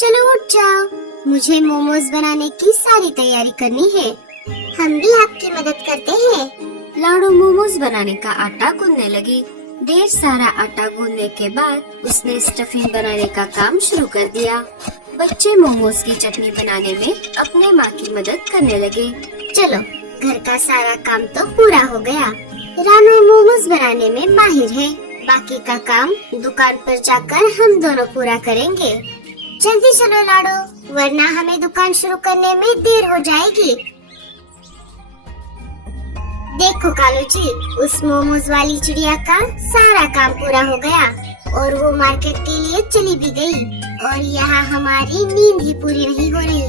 चलो उठ जाओ, मुझे मोमोज बनाने की सारी तैयारी करनी है। हम भी आपकी मदद करते हैं। लाडो मोमोज बनाने का आटा गूंदने लगी। ढेर सारा आटा गूंदने के बाद उसने स्टफिंग बनाने का काम शुरू कर दिया। बच्चे मोमोज की चटनी बनाने में अपने माँ की मदद करने लगे। चलो, घर का सारा काम तो पूरा हो गया। रानू मोमोज बनाने में माहिर है, बाकी का काम दुकान पर जाकर हम दोनों पूरा करेंगे। जल्दी चलो लाडो, वरना हमें दुकान शुरू करने में देर हो जाएगी। देखो कालू जी, उस मोमोज वाली चिड़िया का सारा काम पूरा हो गया और वो मार्केट के लिए चली भी गई। और यहाँ हमारी नींद ही पूरी नहीं हो रही।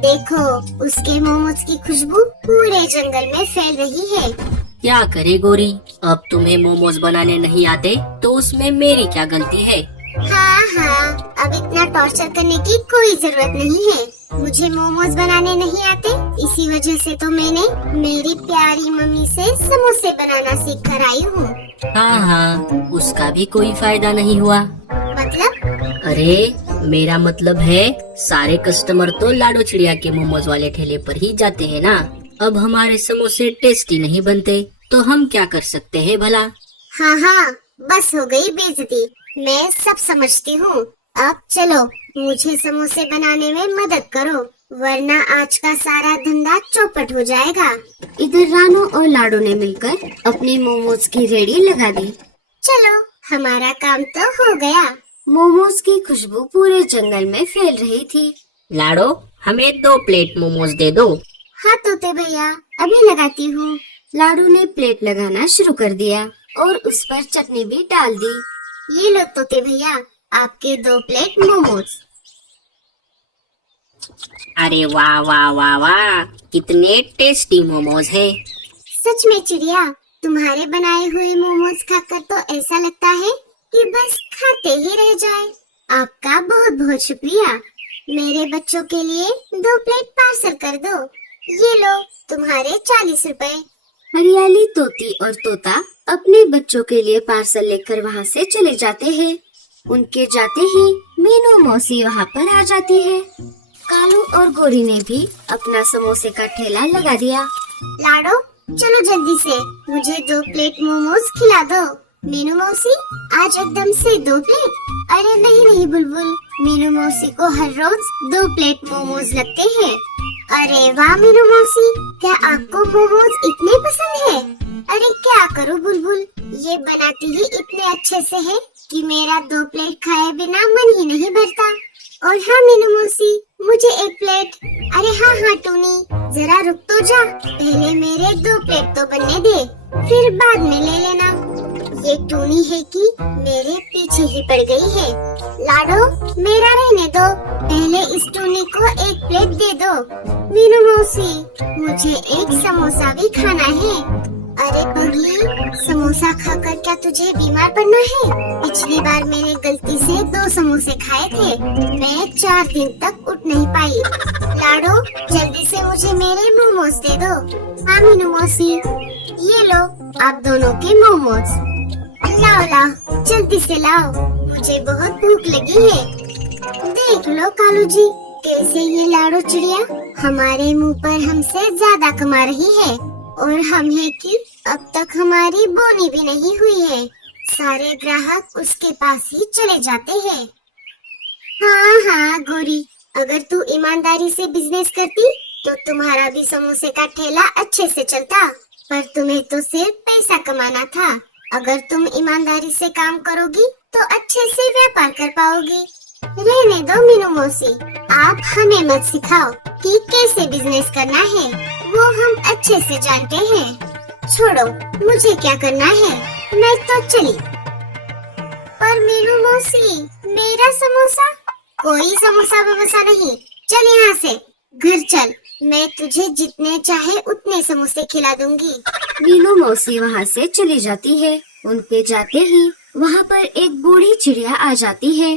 देखो, उसके मोमोज की खुशबू पूरे जंगल में फैल रही है। क्या करे गोरी, अब तुम्हें मोमोज बनाने नहीं आते तो उसमें मेरी क्या गलती है। हाँ, अब इतना टॉर्चर करने की कोई जरूरत नहीं है। मुझे मोमोज बनाने नहीं आते, इसी वजह से तो मैंने मेरी प्यारी मम्मी से समोसे बनाना सीख कर आई हूँ। हाँ, उसका भी कोई फायदा नहीं हुआ। मतलब? अरे मेरा मतलब है, सारे कस्टमर तो लाडो चिड़िया के मोमोज वाले ठेले पर ही जाते हैं ना। अब हमारे समोसे टेस्टी नहीं बनते तो हम क्या कर सकते हैं भला। हाँ, बस हो गई बेइज्जती। मैं सब समझती हूँ। अब चलो, मुझे समोसे बनाने में मदद करो, वरना आज का सारा धंधा चौपट हो जाएगा। इधर रानू और लाडो ने मिलकर अपनी मोमोज की रेडी लगा दी। चलो, हमारा काम तो हो गया। मोमोज की खुशबू पूरे जंगल में फैल रही थी। लाडो, हमें 2 प्लेट मोमोज दे दो। हाँ तोते भैया, अभी लगाती हूँ। लाडू ने प्लेट लगाना शुरू कर दिया और उस पर चटनी भी डाल दी। ये लो तोते भैया, आपके 2 प्लेट मोमोज। अरे वाह वाह वाह वाह, कितने टेस्टी मोमोज है। सच में चिड़िया, तुम्हारे बनाए हुए मोमोज खाकर तो ऐसा लगता है कि बस खाते ही रह जाए। आपका बहुत बहुत शुक्रिया। मेरे बच्चों के लिए 2 प्लेट पार्सल कर दो। ये लो तुम्हारे 40 रुपए। हरियाली तोती और तोता अपने बच्चों के लिए पार्सल लेकर वहाँ से चले जाते हैं। उनके जाते ही मीनू मौसी वहाँ पर आ जाती है। कालू और गोरी ने भी अपना समोसे का ठेला लगा दिया। लाडो, चलो जल्दी से, मुझे 2 प्लेट मोमोज खिला दो। मीनू मौसी, आज एकदम से 2 प्लेट? अरे नहीं बुलबुल, मीनू मौसी को हर रोज 2 प्लेट मोमोज लगते हैं। अरे वाह मीनू मौसी, क्या आपको मोमोज इतने पसंद है? अरे क्या करूँ बुलबुल, ये बनाती ही इतने अच्छे से है कि मेरा 2 प्लेट खाए बिना मन ही नहीं भरता। और हाँ मीनू मौसी, मुझे 1 प्लेट। अरे हाँ टूनी, जरा रुक तो जा, पहले मेरे 2 प्लेट तो बनने दे, फिर बाद में ले लेना। ये टूनी है कि मेरे पीछे ही पड़ गई है। लाडो, मेरा रहने दो, पहले इस टूनी को 1 प्लेट दे दो। मीनू मौसी, मुझे 1 समोसा भी खाना है। अरे पगली, समोसा खाकर क्या तुझे बीमार पड़ना है? पिछली बार मैंने गलती से 2 समोसे खाए थे, मैं 4 दिन तक उठ नहीं पाई। लाडो, जल्दी से मुझे मेरे मोमोज दे दो। हाँ मीनू मौसी, ये लो आप दोनों के मोमोज। लाओ, जल्दी से लाओ, मुझे बहुत भूख लगी है। देख लो कालू जी, कैसे ये लाडो चिड़िया हमारे मुंह पर हमसे ज्यादा कमा रही है, और हम है कि अब तक हमारी बोनी भी नहीं हुई है। सारे ग्राहक उसके पास ही चले जाते हैं। हाँ गोरी, अगर तू ईमानदारी से बिजनेस करती तो तुम्हारा भी समोसे का ठेला अच्छे से चलता, पर तुम्हें तो सिर्फ पैसा कमाना था। अगर तुम ईमानदारी से काम करोगी तो अच्छे से व्यापार कर पाओगी। रहने दो मीनू मौसी, आप हमें मत सिखाओ कि कैसे बिजनेस करना है, वो हम अच्छे से जानते हैं। छोड़ो, मुझे क्या करना है, मैं तो चली। पर मीनू मौसी, मेरा समोसा? कोई समोसा वमोसा नहीं, चल यहाँ से, घर चल, मैं तुझे जितने चाहे उतने समोसे खिला दूंगी। मीनू मौसी वहाँ से चली जाती है। उनके जाते ही वहाँ पर एक बूढ़ी चिड़िया आ जाती है।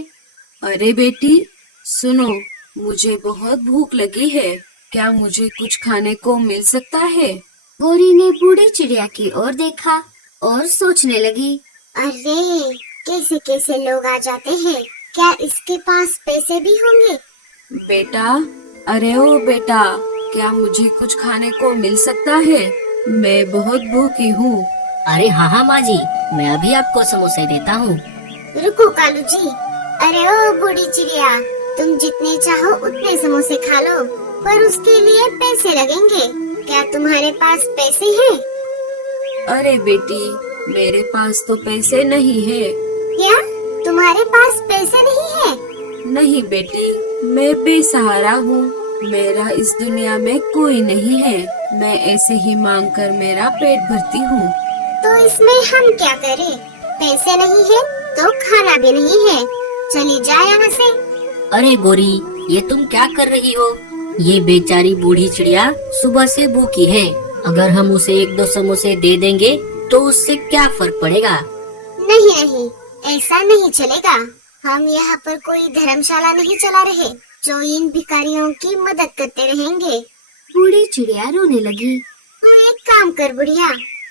अरे बेटी सुनो, मुझे बहुत भूख लगी है, क्या मुझे कुछ खाने को मिल सकता है? गोरी ने बूढ़ी चिड़िया की ओर देखा और सोचने लगी। अरे कैसे कैसे लोग आ जाते हैं, क्या इसके पास पैसे भी होंगे? बेटा, अरे ओ बेटा, क्या मुझे कुछ खाने को मिल सकता है? मैं बहुत भूखी हूँ। अरे हाँ हाँ माँ जी, मैं अभी आपको समोसे देता हूँ। रुको कालू जी। अरे ओ बूढ़ी चिड़िया, तुम जितने चाहो उतने समोसे खा लो, पर उसके लिए पैसे लगेंगे। क्या तुम्हारे पास पैसे हैं? अरे बेटी, मेरे पास तो पैसे नहीं है। क्या तुम्हारे पास पैसे नहीं है? नहीं बेटी, मैं बेसहारा हूँ। मेरा इस दुनिया में कोई नहीं है। मैं ऐसे ही मांग कर मेरा पेट भरती हूँ। तो इसमें हम क्या करें? पैसे नहीं है तो खाना भी नहीं है। चली जाए यहाँ से। अरे गोरी, ये तुम क्या कर रही हो? ये बेचारी बूढ़ी चिड़िया सुबह से भूखी है। अगर हम उसे 1-2 समोसे दे देंगे तो उससे क्या फर्क पड़ेगा? नहीं नहीं, ऐसा नहीं चलेगा। हम यहाँ पर कोई धर्मशाला नहीं चला रहे जो इन भिखारियों की मदद करते रहेंगे। बूढ़ी चिड़िया रोने लगी। तू एक काम कर बुढ़िया,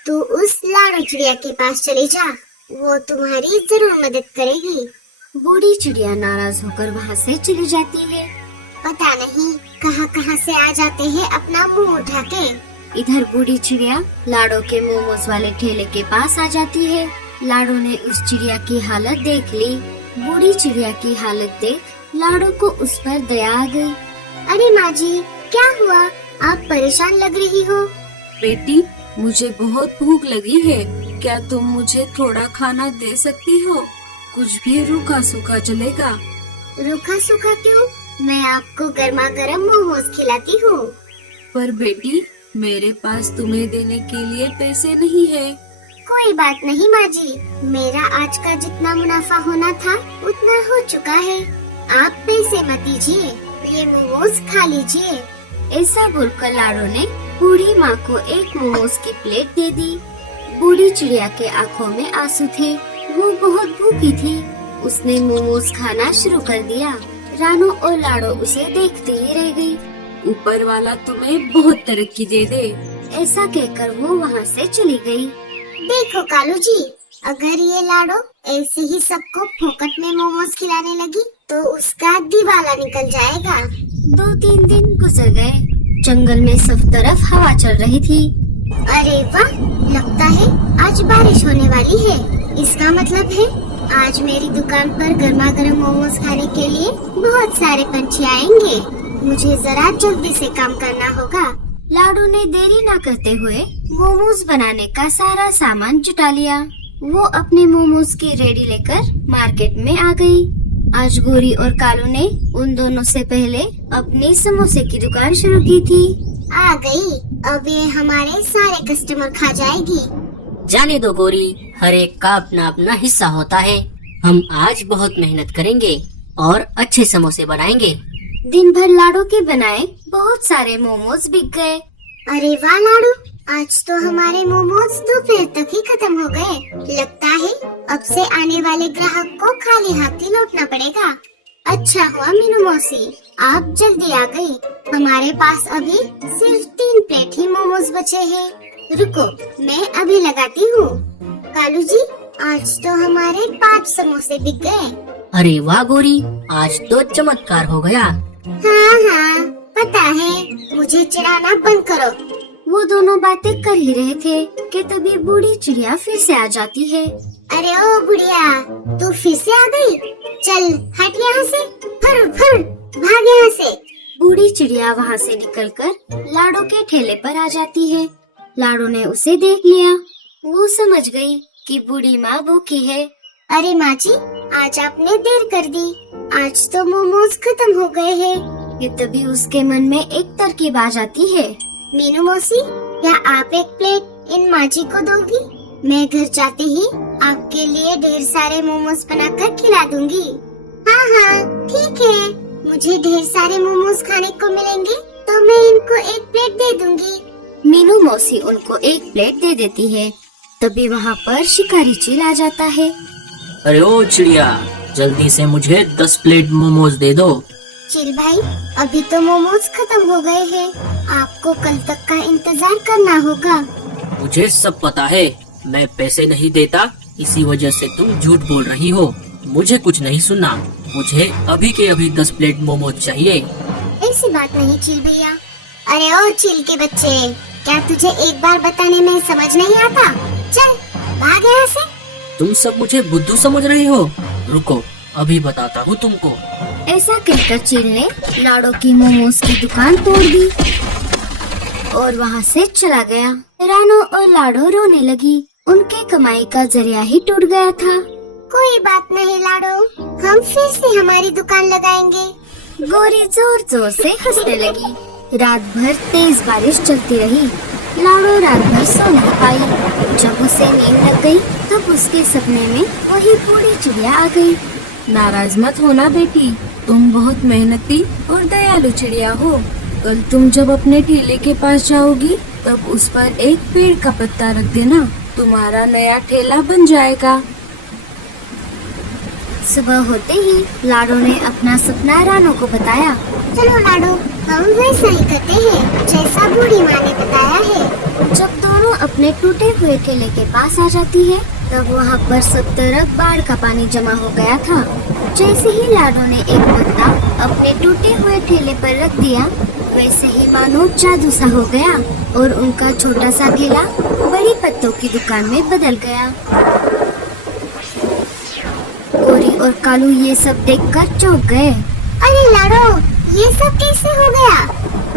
तू उस लाडो चिड़िया के पास चली जा, वो तुम्हारी जरूर मदद करेगी। बूढ़ी चिड़िया नाराज होकर वहाँ से चली जाती है। पता नहीं कहाँ कहाँ से आ जाते हैं अपना मुंह उठा के। इधर बूढ़ी चिड़िया लाडो के मोमोज वाले ठेले के पास आ जाती है। लाडो ने उस चिड़िया की हालत देख ली। बूढ़ी चिड़िया की हालत देख लाडो को उस पर दया आ गई। अरे माँ जी, क्या हुआ? आप परेशान लग रही हो। बेटी, मुझे बहुत भूख लगी है। क्या तुम मुझे थोड़ा खाना दे सकती हो? कुछ भी रूखा सूखा चलेगा। रूखा सूखा क्यों? मैं आपको गर्मा गर्म मोमोज खिलाती हूँ। पर बेटी, मेरे पास तुम्हें देने के लिए पैसे नहीं है। कोई बात नहीं माँ जी, मेरा आज का जितना मुनाफा होना था उतना हो चुका है। आप पैसे मत दीजिए, ये मोमोज खा लीजिए। ऐसा बोलकर लाडो ने बूढ़ी माँ को एक मोमोज की प्लेट दे दी। बूढ़ी चिड़िया के आंखों में आंसू थे। वो बहुत भूखी थी। उसने मोमोज खाना शुरू कर दिया। रानू और लाडो उसे देखते ही रह गई। ऊपर वाला तुम्हें बहुत तरक्की दे दे। ऐसा कहकर वो वहाँ से चली गई। देखो कालू जी, अगर ये लाडो ऐसे ही सबको फोकट में मोमोज खिलाने लगी तो उसका दिवाला निकल जाएगा। 2-3 दिन गुजर गए। जंगल में सब तरफ हवा चल रही थी। अरे वाह, लगता है आज बारिश होने वाली है। इसका मतलब है आज मेरी दुकान पर गर्मा गर्म मोमोज खाने के लिए बहुत सारे पंछी आएंगे। मुझे जरा जल्दी से काम करना होगा। लाडो ने देरी न करते हुए मोमोज बनाने का सारा सामान जुटा लिया। वो अपने मोमोज की रेडी लेकर मार्केट में आ गई। आज गोरी और कालू ने उन दोनों से पहले अपनी समोसे की दुकान शुरू की थी। आ गई, अब ये हमारे सारे कस्टमर खा जाएगी। जाने दो गोरी, हर एक का अपना अपना हिस्सा होता है। हम आज बहुत मेहनत करेंगे और अच्छे समोसे बनाएंगे। दिन भर लाडो के बनाए बहुत सारे मोमोज बिक गए। अरे वाह लाडू, आज तो हमारे मोमोज दोपहर तक ही खत्म हो गए। लगता है अब से आने वाले ग्राहक को खाली हाथ ही लौटना पड़ेगा। अच्छा हुआ मीनू मौसी, आप जल्दी आ गई। हमारे पास अभी सिर्फ 3 प्लेट ही मोमोज बचे हैं। रुको, मैं अभी लगाती हूँ। कालू जी, आज तो हमारे 5 समोसे बिक गए। अरे वाह गोरी, आज तो चमत्कार हो गया। हाँ हाँ, पता है, मुझे चिढ़ाना बंद करो। वो दोनों बातें कर ही रहे थे कि तभी बूढ़ी चिड़िया फिर से आ जाती है। अरे ओ बुढ़िया, तू फिर से आ गई? चल हट यहाँ से, फुर फुर, भाग यहाँ से। बूढ़ी चिड़िया वहाँ से निकलकर लाडो के ठेले पर आ जाती है। लाडो ने उसे देख लिया। वो समझ गई कि बूढ़ी माँ भूखी है। अरे माँ जी, आज आपने देर कर दी। आज तो मोमोज खत्म हो गए हैं। ये तभी उसके मन में एक तरकीब आ जाती है। मीनू मौसी, क्या आप एक प्लेट इन माँ जी को दोगी? मैं घर जाते ही आपके लिए ढेर सारे मोमोज बनाकर खिला दूंगी। हाँ हाँ ठीक है, मुझे ढेर सारे मोमोज खाने को मिलेंगे तो मैं इनको एक प्लेट दे दूंगी। मीनू मौसी उनको एक प्लेट दे देती है। तभी वहाँ पर शिकारी चिल आ जाता है। अरे ओ चिड़िया, जल्दी से मुझे 10 प्लेट मोमोज दे दो। चिल भाई, अभी तो मोमोज खत्म हो गए हैं। आपको कल तक का इंतजार करना होगा। मुझे सब पता है, मैं पैसे नहीं देता, इसी वजह से तुम झूठ बोल रही हो। मुझे कुछ नहीं सुनना। मुझे अभी के अभी 10 प्लेट मोमोज चाहिए। ऐसी बात नहीं चिल भैया। अरे ओ चिल के बच्चे, क्या तुझे एक बार बताने में समझ नहीं आता? चल भाग यहाँ से। तुम सब मुझे बुद्धू समझ रहे हो? रुको, अभी बताता हूँ तुमको। ऐसा कहकर चिल ने लाड़ो की मोमोज की दुकान तोड़ दी और वहाँ से चला गया। रानो और लाड़ो रोने लगी। उनके कमाई का जरिया ही टूट गया था। कोई बात नहीं लाडो, हम फिर से हमारी दुकान लगाएंगे। गोरी जोर जोर से हंसने लगी। रात भर तेज बारिश चलती रही। लाड़ो रात भर सो नहीं पाई। जब उसे नींद लग गई तब उसके सपने में वही बूढ़ी चिड़िया आ गई। नाराज मत होना बेटी, तुम बहुत मेहनती और दयालु चिड़िया हो। कल तुम जब अपने ठेले के पास जाओगी तब उस पर एक पेड़ का पत्ता रख देना, तुम्हारा नया ठेला बन जाएगा। सुबह होते ही लाड़ो ने अपना सपना रानो को बताया। चलो लाडो, हम वैसा ही करते हैं जैसा बूढ़ी माँ ने बताया है। जब दोनों अपने टूटे हुए ठेले के पास आ जाती है तब वहाँ पर सब तरफ बाढ़ का पानी जमा हो गया था। जैसे ही लाडो ने एक पत्ता अपने टूटे हुए ठेले पर रख दिया, वैसे ही मानो जादू सा हो गया और उनका छोटा सा ठेला बड़ी पत्तों की दुकान में बदल गया। गोरी और कालू ये सब देखकर चौंक गए। अरे लाडो, ये सब कैसे हो गया?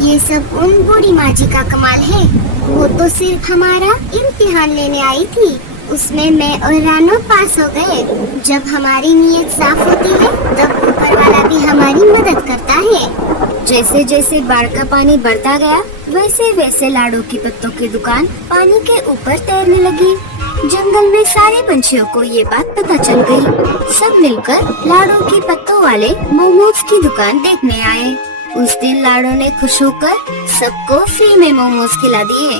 ये सब उन बूढ़ी माँ जी का कमाल है। वो तो सिर्फ हमारा इम्तिहान लेने आई थी, उसमें मैं और रानो पास हो गए। जब हमारी नीयत साफ होती है तब ऊपर वाला भी हमारी मदद करता है। जैसे जैसे बाढ़ का पानी बढ़ता गया वैसे वैसे लाडो की पत्तों की दुकान पानी के ऊपर तैरने लगी। जंगल में सारे पंछियों को ये बात पता चल गई। सब मिलकर लाडो की पत्तों वाले मोमोज की दुकान देखने आए। उस दिन लाडो ने खुश होकर सबको फ्री में मोमोज खिला दिए।